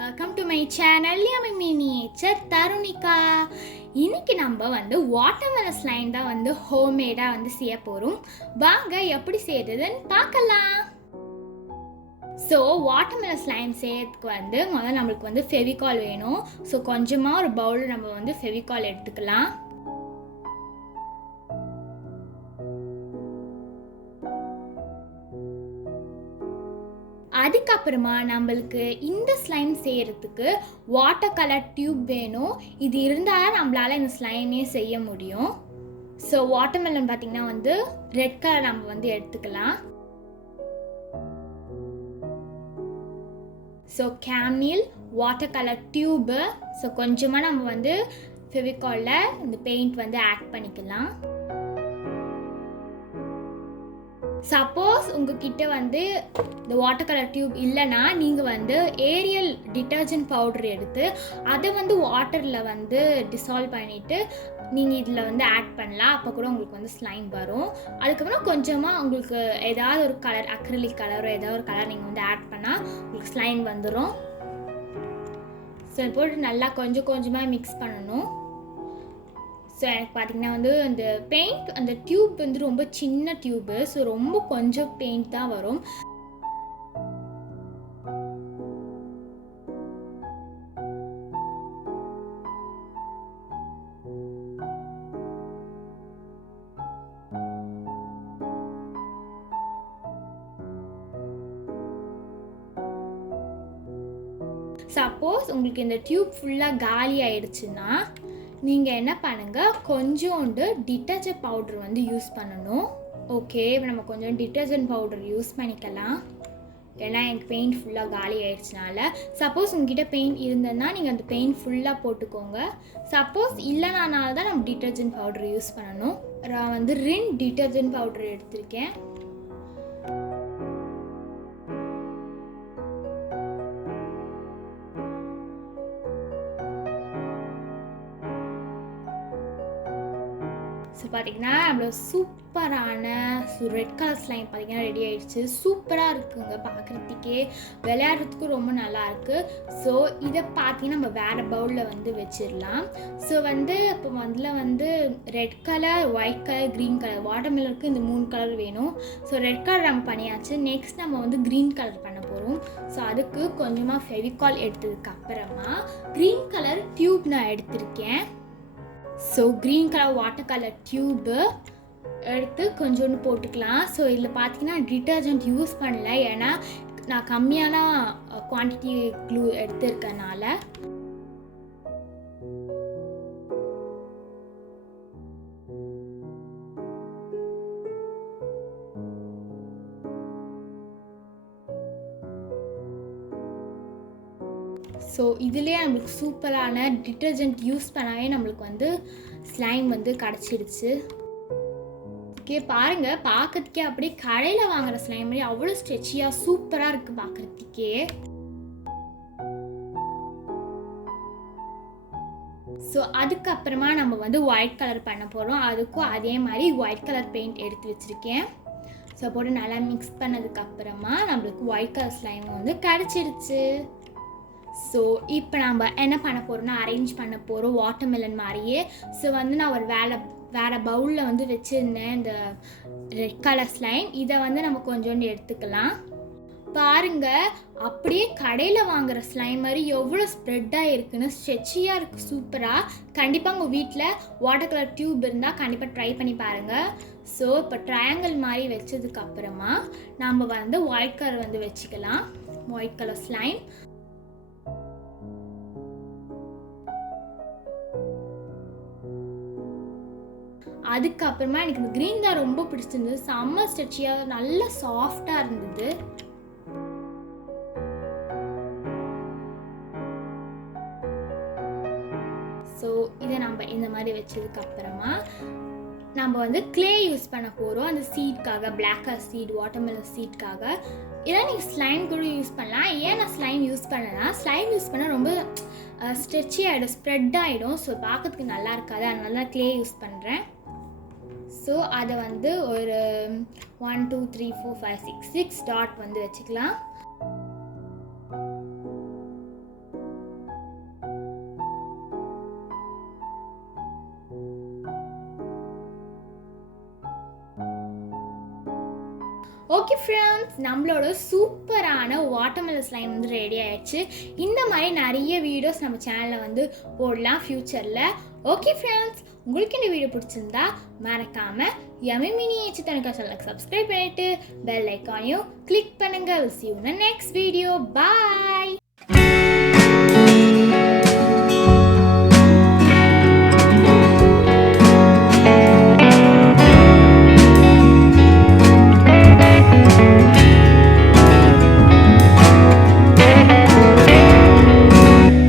Welcome to my channel. I'm miniature Tharunikha. இன்னைக்கு நம்ம watermelon slime தான் ஹோம்மேடா செய்ய போறோம். வாங்க எப்படி செய்யறதுன்னு பார்க்கலாம். ஸோ வாட்டர்மெலன் ஸ்லைம் செய்யறதுக்கு முதல்ல நம்மளுக்கு ஃபெவிகால் வேணும். ஸோ கொஞ்சமாக ஒரு பவுலில் நம்ம ஃபெவிகால் எடுத்துக்கலாம். அதுக்கப்புறமா நம்மளுக்கு இந்த ஸ்லைம் செய்யறதுக்கு வாட்டர் கலர் டியூப் வேணும். இது இருந்தால் நம்மளால இந்த ஸ்லைமே செய்ய முடியும். ஸோ வாட்டர்மெலன் பார்த்தீங்கன்னா ரெட் கலர் நம்ம எடுத்துக்கலாம். ஸோ கேமில் வாட்டர் கலர் டியூபு. ஸோ கொஞ்சமாக நம்ம ஃபெவிகாலில் இந்த பெயிண்ட் ஆட் பண்ணிக்கலாம். சப்போஸ் உங்ககிட்ட இந்த வாட்டர் கலர் டியூப் இல்லைன்னா நீங்கள் ஏரியல் டிட்டர்ஜென்ட் பவுடர் எடுத்து அதை வாட்டரில் டிசால்வ் பண்ணிவிட்டு நீங்கள் இதில் ஆட் பண்ணலாம். அப்போ கூட உங்களுக்கு ஸ்லைம் வரும். அதுக்கப்புறம் கொஞ்சமாக உங்களுக்கு ஏதாவது ஒரு கலர் அக்ரிலிக் கலரோ ஏதாவது ஒரு கலர் நீங்கள் ஆட் பண்ணால் உங்களுக்கு ஸ்லைம் வந்துடும். ஸோ போட்டு நல்லா கொஞ்சம் கொஞ்சமாக மிக்ஸ் பண்ணணும். ஸோ எனக்கு பார்த்திங்கன்னா அந்த பெயிண்ட் அந்த டியூப் ரொம்ப சின்ன டியூப்பு. ஸோ ரொம்ப கொஞ்சம் பெயிண்ட் தான் வரும். சப்போஸ் உங்களுக்கு இந்த டியூப் ஃபுல்லாக காலி ஆயிடுச்சுன்னா நீங்கள் என்ன பண்ணுங்கள், கொஞ்சோண்டு டிட்டர்ஜென்ட் பவுடர் யூஸ் பண்ணணும். ஓகே, இப்போ நம்ம கொஞ்சம் டிட்டர்ஜென்ட் பவுடர் யூஸ் பண்ணிக்கலாம். ஏன்னா எனக்கு பெயிண்ட் ஃபுல்லாக காலி ஆயிடுச்சுனால. சப்போஸ் உங்ககிட்ட பெயிண்ட் இருந்ததுன்னா நீங்கள் அந்த பெயிண்ட் ஃபுல்லாக போட்டுக்கோங்க. சப்போஸ் இல்லைனால தான் நம்ம டிட்டர்ஜென்ட் பவுடர் யூஸ் பண்ணணும். நான் ரின் டிட்டர்ஜென்ட் பவுடர் எடுத்திருக்கேன். ஸோ பார்த்திங்கன்னா நம்மளோட சூப்பரான ரெட் கலர் ஸ்லைம் பார்த்திங்கன்னா ரெடி ஆகிடுச்சு. சூப்பராக இருக்குங்க, பார்க்குறதுக்கே விளையாடுறதுக்கும் ரொம்ப நல்லாயிருக்கு. ஸோ இதை பார்த்திங்கன்னா நம்ம வேறு பவுலில் வச்சிடலாம். ஸோ இப்போ முதல்ல red colour, white colour, green colour, வாட்டர்மெலனுக்கு இந்த 3 கலர் வேணும். ஸோ ரெட் கலர் நம்ம பண்ணியாச்சு. நெக்ஸ்ட் நம்ம க்ரீன் கலர் பண்ண போகிறோம். ஸோ அதுக்கு கொஞ்சமாக ஃபெவிகால் எடுத்ததுக்கு அப்புறமா க்ரீன் கலர் டியூப் நான் எடுத்திருக்கேன். So green colour water colour tube எடுத்து கொஞ்சோண்டு போட்டுக்கலாம். ஸோ இதில் பார்த்தீங்கன்னா டிட்டர்ஜென்ட் யூஸ் பண்ணல, ஏன்னா நான் கம்மியான குவான்டிட்டி க்ளூ எடுத்துருக்கனால. ஸோ இதுலேயே நம்மளுக்கு சூப்பரான டிட்டர்ஜென்ட் யூஸ் பண்ணாவே நம்மளுக்கு ஸ்லைம் கிடச்சிடுச்சு. ஓகே பாருங்கள், பார்க்கறதுக்கே அப்படியே கடையில் வாங்குகிற ஸ்லைம் மாதிரி அவ்வளோ ஸ்ட்ரெச்சியாக சூப்பராக இருக்குது பார்க்குறதுக்கே. ஸோ அதுக்கப்புறமா நம்ம ஒயிட் கலர் பண்ண போகிறோம். அதுக்கும் அதே மாதிரி ஒயிட் கலர் பெயிண்ட் எடுத்து வச்சுருக்கேன். ஸோ போட்டு நல்லா மிக்ஸ் பண்ணதுக்கப்புறமா நம்மளுக்கு ஒயிட் கலர் ஸ்லைம் கிடச்சிடுச்சு. ஸோ இப்போ நம்ம என்ன பண்ண போகிறோம்னா அரேஞ்ச் பண்ண போகிறோம் வாட்டர்மெலன் மாதிரியே. ஸோ நான் ஒரு வேறு பவுலில் வச்சுருந்தேன் இந்த ரெட் கலர் ஸ்லைம். இதை நம்ம கொஞ்சோண்டு எடுத்துக்கலாம். பாருங்கள், அப்படியே கடையில் வாங்குகிற ஸ்லைம் மாதிரி எவ்வளோ ஸ்ப்ரெட்டாக இருக்குன்னு, ஸ்ட்ரெச்சியாக இருக்குது சூப்பராக. கண்டிப்பாக உங்கள் வீட்டில் வாட்டர் கலர் டியூப் இருந்தால் கண்டிப்பாக ட்ரை பண்ணி பாருங்கள். ஸோ இப்போ ட்ரையாங்கிள் மாதிரி வச்சதுக்கப்புறமா நம்ம ஒயிட் கலர் வச்சுக்கலாம். White colour slime. அதுக்கப்புறமா எனக்கு இந்த க்ரீன் தான் ரொம்ப பிடிச்சிருந்தது. செம்ம ஸ்ட்ரெச்சியாக நல்ல சாஃப்டாக இருந்தது. ஸோ இதை நம்ம இந்த மாதிரி வச்சதுக்கப்புறமா நம்ம க்ளே யூஸ் பண்ண போகிறோம். அந்த சீட்காக, பிளாக் கலர் சீட், வாட்டர்மெலன் சீட்காக. இதான் நீங்கள் ஸ்லைம் கூட யூஸ் பண்ணலாம். ஏன் நான் ஸ்லைம் யூஸ் பண்ணேன்னா, ஸ்லைம் யூஸ் பண்ணால் ரொம்ப ஸ்ட்ரெச்சி ஆகிடும், ஸ்ப்ரெட் ஆகிடும். ஸோ பார்க்கறதுக்கு நல்லா இருக்காது, அதனால தான் க்ளே யூஸ் பண்ணுறேன். ஸோ அதை ஒரு 1 2 3 4 5 6 டாட் வச்சுக்கலாம். ஓகே ஃப்ரெண்ட்ஸ், நம்மளோட சூப்பரான வாட்டர்மெலன் ஸ்லைம் வந்து ரெடி ஆயிடுச்சு. இந்த மாதிரி நிறைய வீடியோஸ் நம்ம சேனலில் வந்து போடலாம் ஃப்யூச்சரில். ஓகே ஃப்ரெண்ட்ஸ், உங்களுக்கு இந்த வீடியோ பிடிச்சிருந்தா மறக்காமல் யம்மி மினி தருணிகா சேனலுக்கு சப்ஸ்கிரைப் பண்ணிவிட்டு பெல் ஐக்கானையும் கிளிக் பண்ணுங்கள். See you in the next video. Bye.